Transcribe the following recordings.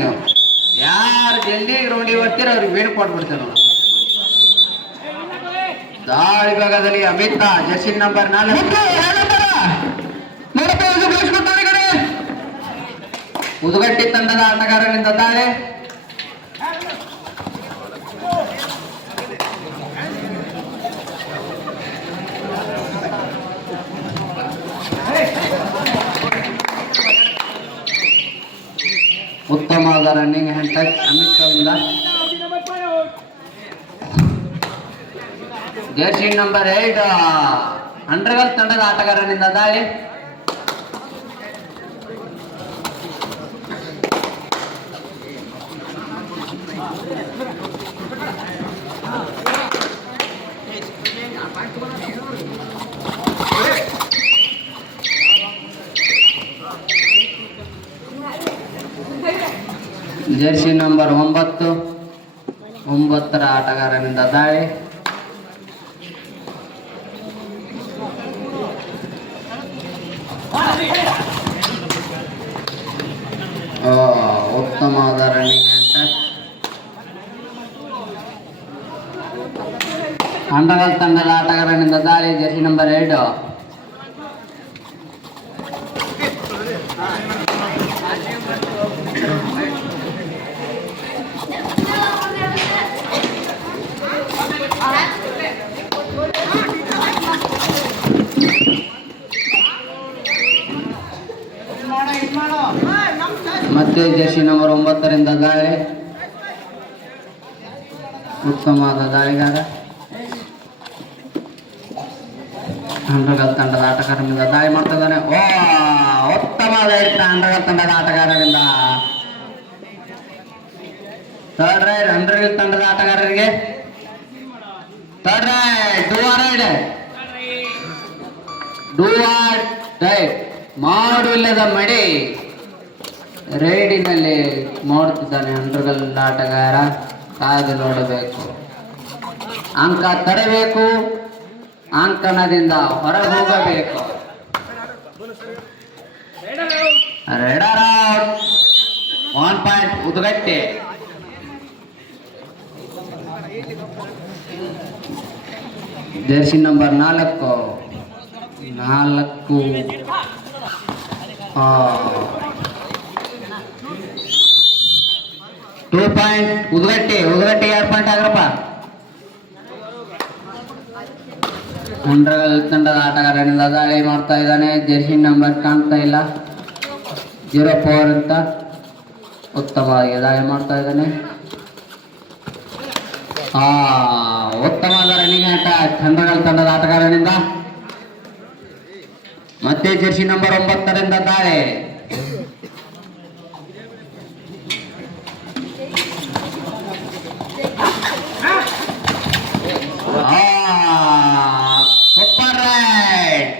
ನೀವು ಯಾರು ಜಲ್ದಿ ರೌಂಡಿ ಬರ್ತೀರ ಅವ್ರಿಗೆ ಬೇಡ ಕೊಟ್ಬಿಡ್ತೇವೆ ನಾವು. ದಾಳಿ ಭಾಗದಲ್ಲಿ ಅಮಿತ್ ಜರ್ಸಿ ನಂಬರ್ 4 ಉದುಗಟ್ಟಿ ತಂಡದ ಆಟಗಾರನಿಂದ ದಾಳಿ. ಉತ್ತಮವಾದ ರನ್ನಿಂಗ್ ಹ್ಯಾಂಡ್ ಟಚ್ ಅಮಿತ್ ಅವರಿಂದ. ಜರ್ಸಿ ನಂಬರ್ 8 ಅಂಡರ್ಗಲ್ ತಂಡದ ಆಟಗಾರನಿಂದ ದಾಳಿ. ಜರ್ಸಿ ನಂಬರ್ 9 ಆಟಗಾರನಿಂದ ದಾಳಿ. ಉತ್ತಮವಾದ ರನ್ನಿಂಗ್ ಅಂತ ಅಂಡರ್ಗಲ್ ತಂಡದ ಆಟಗಾರನಿಂದ ದಾಳಿ. ಜರ್ಸಿ ನಂಬರ್ 2 ಮತ್ತೆ ಜರ್ಸಿ ನಂಬರ್ 9 ದಾಳಿ. ಉತ್ತಮವಾದ ದಾಳಿಗಾರ ಅಂಡರ್ಗಲ್ ತಂಡದ ಆಟಗಾರನಿಂದ ದಾಳಿ ಮಾಡ್ತಿದ್ದಾನೆ. ಉತ್ತಮವಾದ ಹಿಟ್ ಅಂಡರ್ಗಲ್ ತಂಡದ ಆಟಗಾರರಿಂದ. ಥರ್ಡ್ ರೈಡ್ ಅಂಡರ್ಗಲ್ ತಂಡದ ಆಟಗಾರರಿಗೆ. Third raid do or die ಮಾಡುಲ್ಲದ ಮಡಿ ರೈಡಿನಲ್ಲಿ ಮಾಡುತ್ತಿದ್ದಾನೆ ಅಂಡರ್ಗಲ್ ಆಟಗಾರ. ಕಾದು ನೋಡಬೇಕು, ಅಂಕ ತರಬೇಕು, ಅಂಕಣದಿಂದ ಹೊರ ಹೋಗಬೇಕು. ರೆಡರ್ ಔಟ್ 1 ಪಾಯಿಂಟ್ ಉದ್ಗಟ್ಟೆ. ಜರ್ಸಿ ನಂಬರ್ 4 2 ಪಾಯಿಂಟ್ ಉದ್ಗಟ್ಟೆ 2 ಪಾಯಿಂಟ್ ಆಗ್ರಪ್ಪ. ಅಂಡರ್ಗಲ್ ತಂಡದ ಆಟಗಾರನಿಂದ ದಾಳಿ ಮಾಡ್ತಾ ಇದ್ದಾನೆ. ಜರ್ಸಿ ನಂಬರ್ ಕಾಣ್ತಾ ಇಲ್ಲ, 04 ಅಂತ ಉತ್ತಮವಾಗಿ ದಾಳಿ ಮಾಡ್ತಾ ಇದ್ದಾನೆ. ಉತ್ತಮವಾದ ರನ್ನಿಂಗ್ ಆಟ ಅಂಡರ್ಗಲ್ ತಂಡದ ಆಟಗಾರನಿಂದ. ಮತ್ತೆ ಜರ್ಸಿ ನಂಬರ್ 9 ದಾಳಿ. Super ride.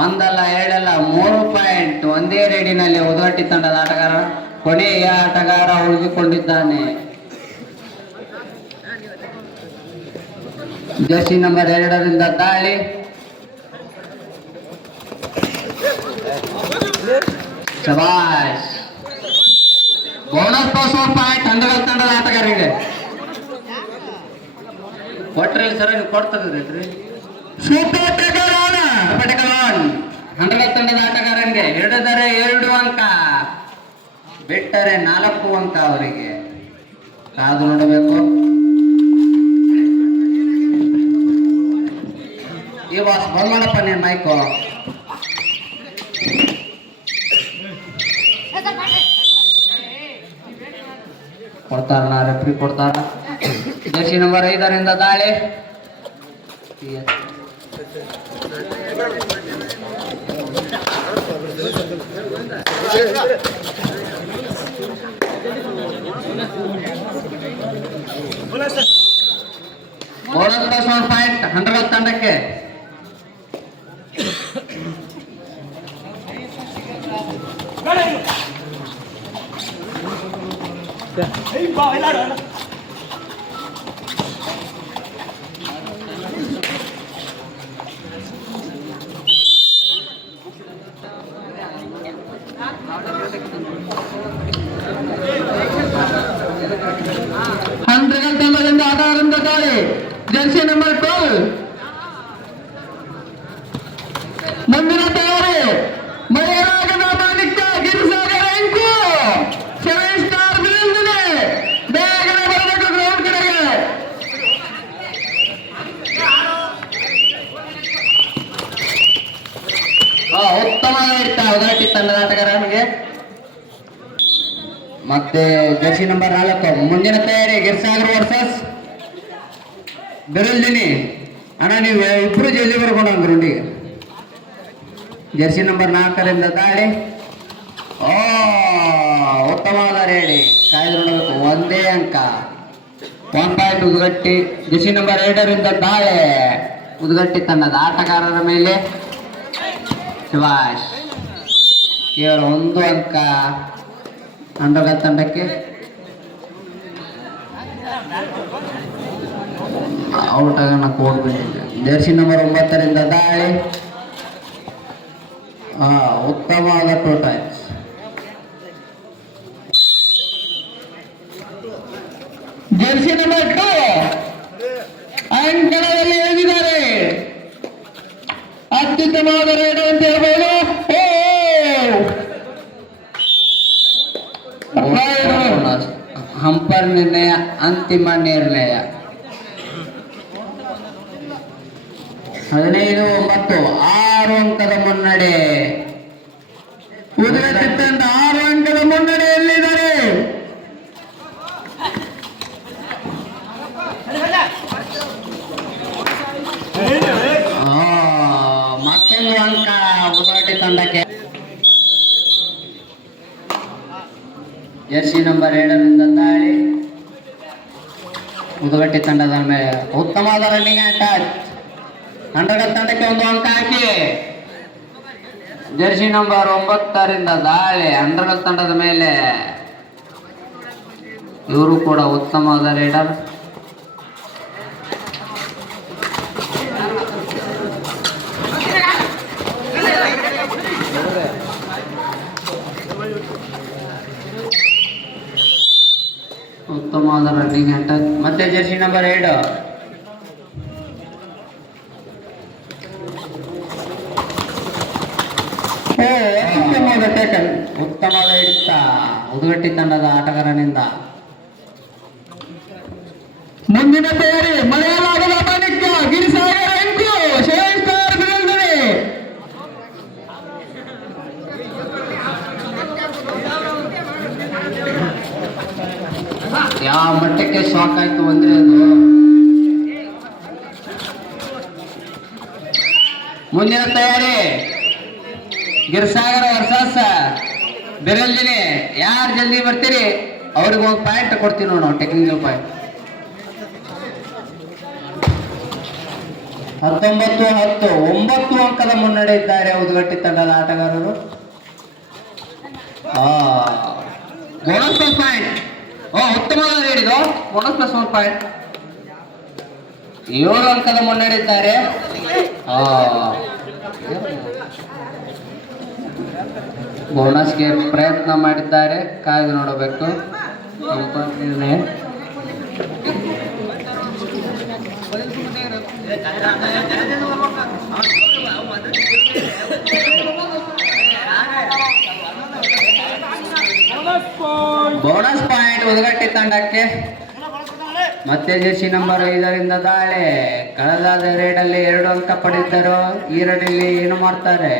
1 ಅಲ್ಲ 2 ಅಲ್ಲ 3 ಪಾಯಿಂಟ್ ಒಂದೇ ರೈಡಿನಲ್ಲಿ ಉದ್ಗಟ್ಟಿ ತಂಡದ ಆಟಗಾರ ಕೊನೆಯ ಆಟಗಾರ ಉಳಿದುಕೊಂಡಿದ್ದಾನೆ. ಜರ್ಸಿ ನಂಬರ್ 2 ದಾಳಿ. ಶಬಾಷ್. ಬೋನಸ್ ಪ್ಲಸ್ 1 ಪಾಯಿಂಟ್ ಅಂಡರ್ಗಲ್ ತಂಡದ ಆಟಗಾರರಿಗೆ. ಕೊಟ್ರೆ ಸರ್ ನೀವು ಕೊಡ್ತದ್ರಿ. ಸೂಪರ್ ಟೆಕಲಾನ್ ಅಂಡರ್ಗಲ್ ತಂಡದ ಆಟಗಾರನಿಗೆ. ಹಿಡಿದರೆ 2 ಅಂಕ, ಬಿಟ್ಟರೆ 4 ಅಂಕ ಅವರಿಗೆ. ಕಾದು ನೋಡಬೇಕು. ಈ ಬಾಸ್ ಬಂದ್ ಮಾಡಪ್ಪ ನೀನ್ ಮೈಕು. ಕೊಡ್ತಾರ ರೆಫ್ರಿ ಕೊಡ್ತಾರ. ಜರ್ಸಿ ನಂಬರ್ 5 ದಾಳಿ. ಬೋನಸ್ ಪ್ಲಸ್ 1 ಪಾಯಿಂಟ್ ಅಂಡರ್ಗಲ್ ತಂಡಕ್ಕೆ. ಜರ್ಸಿ ನಂಬರ್ 12 ಮುಂದಿನ ತಯಾರಿ ಮಳೆಯಾಗದ ಮಾಣಿಕ್ಯ ಗಿರಿಸಾಗರ ಅಂಕು 7 ಸ್ಟಾರ್ ಬಿಲ್ದಿದೆ ಬೇಗನೆ ಬರಬೇಕು ಗ್ರೌಂಡ್ ಕಡೆಗೆ. ಉತ್ತಮ ಇರ್ತಾ ಉದಾಟಿ ತಂಡದ ಆಟಗಾರನಿಗೆ. ಮತ್ತೆ ಜರ್ಸಿ ನಂಬರ್ 4 ಮುಂದಿನ ತಯಾರಿ ಗಿರಿಸಾಗರ್ ವರ್ಸಸ್ ಬೆರಲ್ದಿನಿ. ಅಣ್ಣ ನೀವು ಇಬ್ರು ಜಲ್ದಿ ಬರ್ಕೊಂಡು ಗ್ರೌಂಡಿಗೆ. ಜರ್ಸಿ ನಂಬರ್ 4ರಿಂದ ದಾಳಿ. ಉತ್ತಮವಾದ ರೇಡಿ ಕಾಯ್ದು ನೋಡಬೇಕು. ಒಂದೇ ಅಂಕ 1 ಪಾಯಿಂಟ್ ಉದ್ಗಟ್ಟಿ. ಜರ್ಸಿ ನಂಬರ್ 2ರಿಂದ ದಾಳಿ ಉದ್ಗಟ್ಟಿ ತಂಡದ ಆಟಗಾರರ ಮೇಲೆ ಶಿವಾಶ್. ಕೇವಲ 1 ಅಂಕ ಅಂಡರ್ಗಲ್ ತಂಡಕ್ಕೆ. ಔಟ್ ಆಗೋಣ ಹೋಗ್ಬಿಟ್ಟಿದೆ. ಜರ್ಸಿ ನಂಬರ್ 9ರಿಂದ ದಾಳಿ. ಉತ್ತಮವಾದ ಟೋಟಲ್ಸ್. Jersey number 2 ಅಂಕಣದಲ್ಲಿ ಎಳೆದಿದ್ದಾರೆ. ಅತ್ಯುತ್ತಮವಾದ ರೇಟ್ ಅಂತ ಹೇಳ್ಬೋದು. ಹಂಪರ್ ನಿರ್ಣಯ ಅಂತಿಮ ನಿರ್ಣಯ. 15-9 6 ಅಂಕದ ಮುನ್ನಡೆ. ಉದಯ ತಂಡ 6 ಅಂಕದ ಮುನ್ನಡೆಯಲ್ಲಿದ್ದಾರೆ. ಮತ್ತೊಂದು ಅಂಕ ಉದಾಟಿ ತಂಡಕ್ಕೆ. ಜರ್ಸಿ ನಂಬರ್ 2ರಿಂದ ದಾಳಿ ಉದಗಟ್ಟಿ ತಂಡದ ಮೇಲೆ ಉತ್ತಮವಾದ ರನ್ನಿಂಗ್ ಅಟ್ಯಾಚ್. ಅಂಡರ್ಗಲ್ ತಂಡಕ್ಕೆ 1 ಅಂಕ ಹಾಕಿ. ಜರ್ಸಿ ನಂಬರ್ 9ರಿಂದ ದಾಳಿ ಅಂಡರ್ಗಲ್ ತಂಡದ ಮೇಲೆ. ಇವರು ಕೂಡ ಉತ್ತಮವಾದ ರೈಡರ್. ಉತ್ತಮವಾದ ರನ್ನಿಂಗ್ ಅಟ್ಯಾಚ್. ಮತ್ತೆ ಜರ್ಸಿ ನಂಬರ್ 2 ಅತ್ಯುತ್ತಮವಾದ ಟ್ಯಾಕಲ್. ಉತ್ತಮವಾದ ಹಿಡಿತ ಉದುಗಟ್ಟಿ ತಂಡದ ಆಟಗಾರನಿಂದ. ಮುಂದಿನ ತಯಾರಿ ಮಳೆಯಾಗದ ಮಾಣಿಕ್ಯ ಗಿರಿಸಾಗರ ಅಂಕು 7 ಸ್ಟಾರ್ ಬಿಲ್ದಿದೆ. ಯಾವ ಮಟ್ಟಕ್ಕೆ ಶಾಕ್ ಆಯ್ತು ಅಂದ್ರೆ ಅದು. ಮುಂದಿನ ತಯಾರಿ ಗಿರಿಸಾಗರ ವರ್ಸಸ್ ಬೆರಲ್ದಿನಿ. ಯಾರು ಜಲ್ದಿ ಬರ್ತೀರಿ ಅವ್ರಿಗೆ 1 ಪಾಯಿಂಟ್ ಕೊಡ್ತೀವಿ ನೋಡು ನಾವು, ಟೆಕ್ನಿಕಲ್ ಪಾಯಿಂಟ್. 19-10 9 ಅಂಕದ ಮುನ್ನಡೆ ಇದ್ದಾರೆ ಉದ್ಗಟ್ಟಿ ತಂಡದ ಆಟಗಾರರು. Bonus plus point. ಉತ್ತಮವಾದ ನೀಡಿದ್ದು ಬೋನಸ್ ಪ್ಲಸ್ 1 ಪಾಯಿಂಟ್. 7 ಅಂಕದ ಮುನ್ನಡೆ ಇದ್ದಾರೆ. ಬೋನಸ್ಗೆ ಪ್ರಯತ್ನ ಮಾಡಿದ್ದಾರೆ, ಕಾಯ್ದು ನೋಡಬೇಕು. ನಿರ್ಣಯ ಬೋನಸ್ ಪಾಯಿಂಟ್ ಉದ್ಗಟ್ಟಿ ತಂಡಕ್ಕೆ. ಮತ್ತೆ ಜರ್ಸಿ ನಂಬರ್ 5ರಿಂದ ದಾಳಿ. ಕಳೆದ ರೇಡಲ್ಲಿ 2 ಅಂಕ ಪಡೆದಿದ್ದರು. ಈ ರೇಡಲ್ಲಿ ಏನು ಮಾಡ್ತಾರೆ?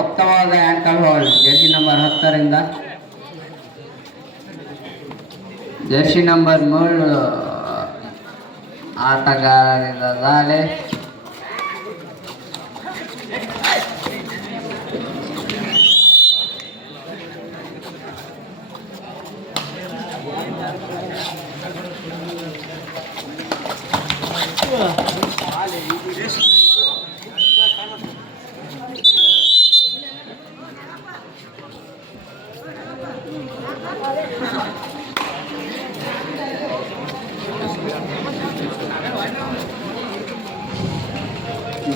ಉತ್ತಮವಾದ ಆಂಕಲ್ ಹೋಲ್ಡ್ ಜರ್ಸಿ ನಂಬರ್ 10ರಿಂದ. ಜರ್ಸಿ ನಂಬರ್ 3 ಆಟಗಾರರಿಂದ ದಾಳಿ.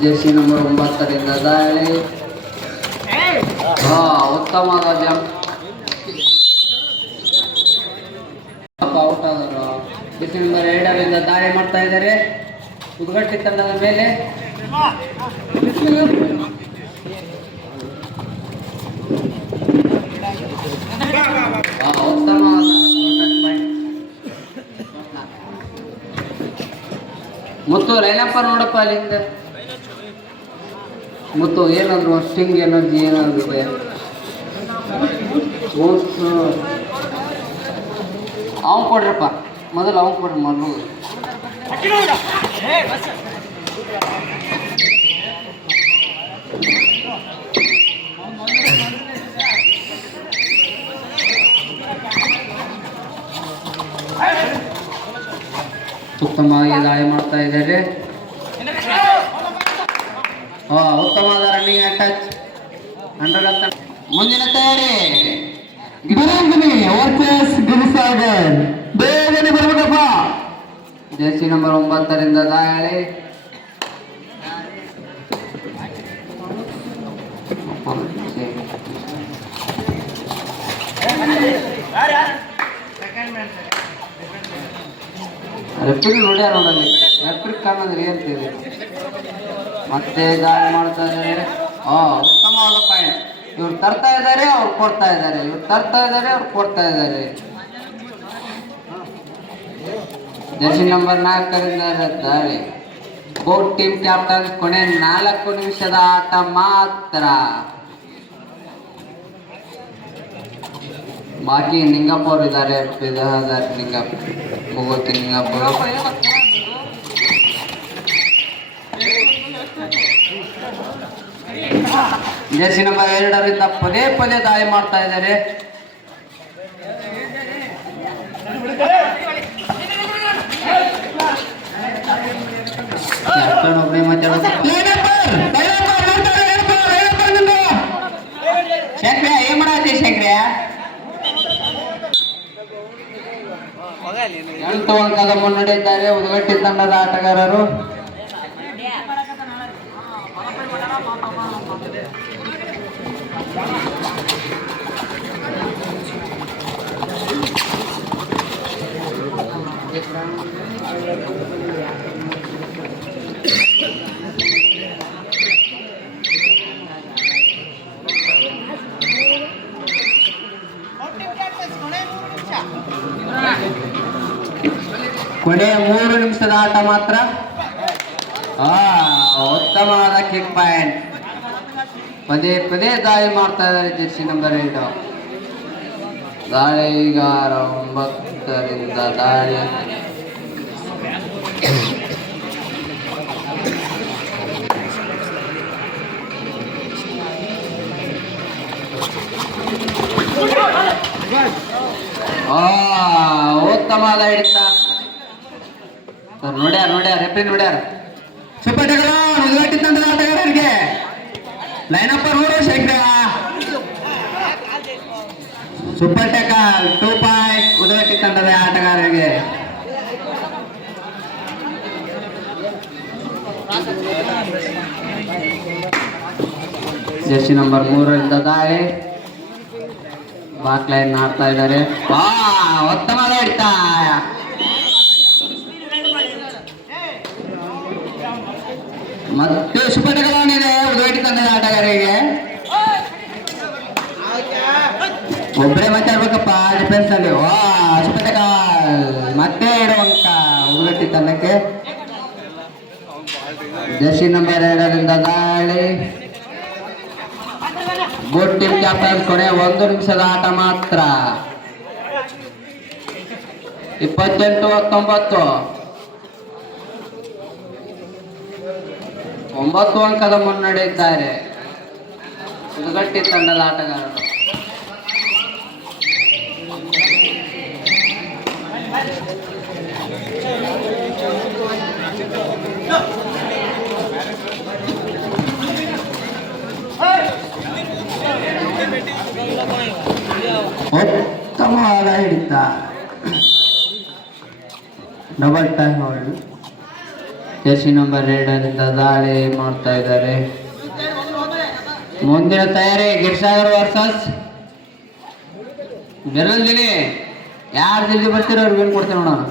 ಜರ್ಸಿ ನಂಬರ್ 9ರಿಂದ ದಾಳಿ. ಉತ್ತಮವಾದ ಜಂಪ್. ಔಟ್ ಮಾಡ್ತಾ ಇದ್ದಾರೆ ಉದ್ಗಟ್ಟಿ ತಂಡದ ಮೇಲೆ. ಉತ್ತಮವಾದ ಮುತ್ತು ಲೈನಪ್ಪ ನೋಡಪ್ಪ ಅಲ್ಲಿಂದ. ಮುತ್ತು ಏನಾದ್ರು ಸ್ಟಿಂಗ್ ಎನರ್ಜಿ ಏನಾದ್ರು ಇದೆ? ಅವ್ನು ಕೊಡ್ರಪ್ಪ ಮೊದಲು, ಅವ್ನು ಕೊಡ್ರಿ ಮೊದಲು. ಉತ್ತಮವಾಗಿ ದಾಳಿ ಮಾಡ್ತಾ ಇದ್ದಾರೆ. ಉತ್ತಮವಾದ ರನ್ನಿಂಗ್ ಟಚ್ ಅಂಡರ್ ಅಂತ. ಮುಂದಿನ ತಯಾರಿ ಬಿರಂಗಿನಿ ವರ್ಸಸ್ ಗಿರಿಸಾಗರ್. ಬೇಗನೆ ಬರ್ಬೇಕಪ್ಪ. ಜರ್ಸಿ ನಂಬರ್ 9 ದಾಳಿ. ರೆಫ್ರಿ ನೋಡ್ಯಾರ ನೋಡಲ್ಲಿ, ರೆಫ್ರಿ ಕಾಣಂದ್ರೆ ಏನ್ತಿದೆ. ಮತ್ತೆ ದಾಳಿ ಮಾಡ್ತಾ ಇದ್ದಾರೆ. ಉತ್ತಮವಾದ ಪಾಯಿಂಟ್. ಇವ್ರು ತರ್ತಾ ಇದ್ದಾರೆ, ಅವ್ರು ಕೊಡ್ತಾ ಇದ್ದಾರೆ, ಇವ್ರು ತರ್ತಾ ಇದ್ದಾರೆ, ಅವ್ರು ಕೊಡ್ತಾ ಇದ್ದಾರೆ. ಜರ್ಸಿ ನಂಬರ್ 4 ದಾಳಿ. ಬೋಟ್ ಟೀಮ್ ಕ್ಯಾಪ್ಟನ್ ಕೊನೆ 4 ನಿಮಿಷದ ಆಟ ಮಾತ್ರ. ಬಾಕಿ ನಿಂಗಪ್ಪ ಅವರು ಇದ್ದಾರೆ. ನಿಂಗಪ್ಪ ಮುಗೋತಿ ನಿಂಗಪ್ಪ ಜರ್ಸಿ ನಂಬರ್ 2 ಪದೇ ಪದೇ ದಾಳಿ ಮಾಡ್ತಾ ಇದ್ದಾರೆ. ಒಬ್ಬನೇ ಶೇಖ್ರೆ ಏನ್ ಮಾಡತ್ತಿ ಶೇಖ್ರೆ? 8 ಅಂಕದ ಮುನ್ನಡೆಯಿದ್ದಾರೆ ಉದ್ಗಟ್ಟಿ ತಂಡದ ಆಟಗಾರರು. ಕೊನೆಯ 3 ನಿಮಿಷದ ಆಟ ಮಾತ್ರ. ಉತ್ತಮವಾದ ಕಿಕ್ ಪಾಯಿಂಟ್. ಪದೇ ಪದೇ ದಾಳಿ ಮಾಡ್ತಾ ಇದ್ದಾರೆ ಜರ್ಸಿ ನಂಬರ್ 2. ದಾಳಿಗಾರ 9 ದಾಳಿ. ಉತ್ತಮವಾದ ಹಿಡಿತ. ನೋಡ್ಯಾರ ರೆಫ್ರಿ ನೋಡ್ಯಾರ. ಸೂಪರ್ ಟಗರ ಉದ್ಗಟ್ಟಿ ತಂಡದ ಆಟಗಾರರಿಗೆ ಲೈನಪ್ಪ ನೋಡು ಶೇಖ್ರ. ಸೂಪರ್ ಟೆಕಲ್ 2 ಪಾಯಿಂಟ್ ಉದ್ಗಟ್ಟಿ ತಂಡದ ಆಟಗಾರರಿಗೆ. ಜರ್ಸಿ ನಂಬರ್ 3 ದಾಳಿ. ಬಾಕ್ ಲೈನ್ ಆಡ್ತಾ ಇದ್ದಾರೆ. ಉತ್ತಮವಾದ ಹಿಡಿತ. ಮತ್ತೆ ಸೂಪರ್ ಟೆಕಲ್ ಇದೆ ಉದ್ಗಟ್ಟಿ ತಂಡದ ಆಟಗಾರರಿಗೆ. ಒಬ್ಬರೇ ಮಾತಾಡ್ಬೇಕಪ್ಪ ಡಿಫೆನ್ಸ್ ಅಲ್ಲಿ. ಸೂಪರ್ ಟೆಕಲ್ ಮತ್ತೆ 2 ಅಂಕ ಉದ್ಗಟ್ಟಿ ತಂಡಕ್ಕೆ. ಜರ್ಸಿ ನಂಬರ್ 2 ದಾಳಿ. ಬೋಟ್ ಟೀಮ್ ಕ್ಯಾಪ್ಟನ್ ಕೊನೆ 1 ನಿಮಿಷದ ಆಟ ಮಾತ್ರ. 28-19 9 ಅಂಕದ ಮುನ್ನಡೆ ಇದ್ದಾರೆ ಉದ್ಗಟ್ಟಿ ತಂಡದ ಆಟಗಾರರು. ಉತ್ತಮವಾದ ಹಿಡಿತ. Double time hold. Jersey number 2 ದಾಳಿ ಮಾಡ್ತಾ ಇದ್ದಾರೆ. ಮುಂದಿನ ತಯಾರಿ ಗಿರಿಸಾಗರ್ ವರ್ಸಸ್ ಬೆರಲ್ದಿನಿ. ಯಾರು ಜಲ್ದಿ ಬರ್ತೀರೋ ಅವ್ರಿಗೆ ಏನು ಕೊಡ್ತೇವೆ ನೋಡೋಣ.